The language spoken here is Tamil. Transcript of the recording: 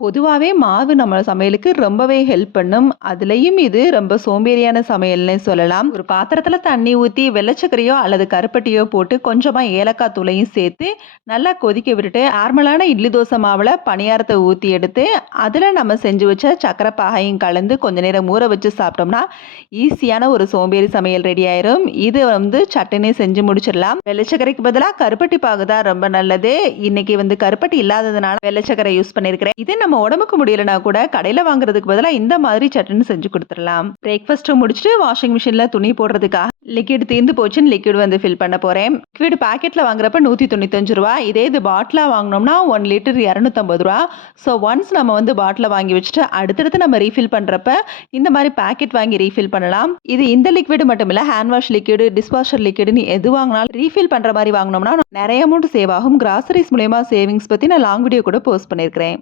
பொதுவாவே மாவு நம்ம சமையலுக்கு ரொம்பவே ஹெல்ப் பண்ணும். அதுலயும் இது ரொம்ப சோம்பேறியான சமையல்னே சொல்லலாம். ஒரு பாத்திரத்துல தண்ணி ஊத்தி வெள்ள சர்க்கரையோ அல்லது கருப்பட்டியோ போட்டு கொஞ்சமா ஏலக்காய் தூளையும் சேர்த்து நல்லா கொதிக்க விட்டுட்டு நார்மலான இட்லி தோசை மாவுல பணியாரத்த ஊத்தி எடுத்து அதுல நம்ம செஞ்சு வச்ச சர்க்கரை பாகையும் கலந்து கொஞ்ச நேரம் ஊற வச்சு சாப்பிட்டோம்னா ஈஸியான ஒரு சோம்பேறி சமையல் ரெடி ஆயிரும். இது சட்டுன்னு செஞ்சு முடிச்சிடலாம். வெள்ளை சர்க்கரைக்கு பதிலா கருப்பட்டி பாகு தான் ரொம்ப நல்லது. இன்னைக்கு கருப்பட்டி இல்லாததுனால வெள்ளை சர்க்கரை யூஸ் பண்ணியிருக்கிறேன். இது நம்ம உடம்புக்கு முடியலனா கூட கடையில வாங்குறதுக்கு பதிலா இந்த மாதிரி சட்னி செஞ்சு கொடுத்துடலாம். பிரேக்ஃபாஸ்ட் முடிச்சுட்டு வாஷிங் மிஷின்ல துணி போடுறதுக்காக லிக்விட் தீர்ந்து போச்சுன்னு லிக்விட் ஃபில் பண்ண போறேன். லிக்விட் பாக்கெட்ல வாங்குறப்ப 195 ரூபா. இதே இது பாட்டிலா வாங்கினோம்னா 1 லிட்டர் 250 ரூபா. ஸோ ஒன்ஸ் நம்ம பாட்டில வாங்கி வச்சுட்டு அடுத்தடுத்து நம்ம ரீஃபில் பண்றப்ப இந்த மாதிரி பாக்கெட் வாங்கி ரீஃபில் பண்ணலாம். இது இந்த லிக்விட் மட்டும் இல்ல, ஹேண்ட் வாஷ் லிக்விட், டிஷ்வாஷர் லிக்விட்னு எது வாங்கினாலும் ரீஃபில் பண்ற மாதிரி வாங்கினோம்னா நிறைய அமௌண்ட் சேவ் ஆகும். கிராசரிஸ் மூலமா சேவிங்ஸ் பத்தி நான் லாங் வீடியோ கூட போஸ்ட் பண்ணியிருக்கிறேன்.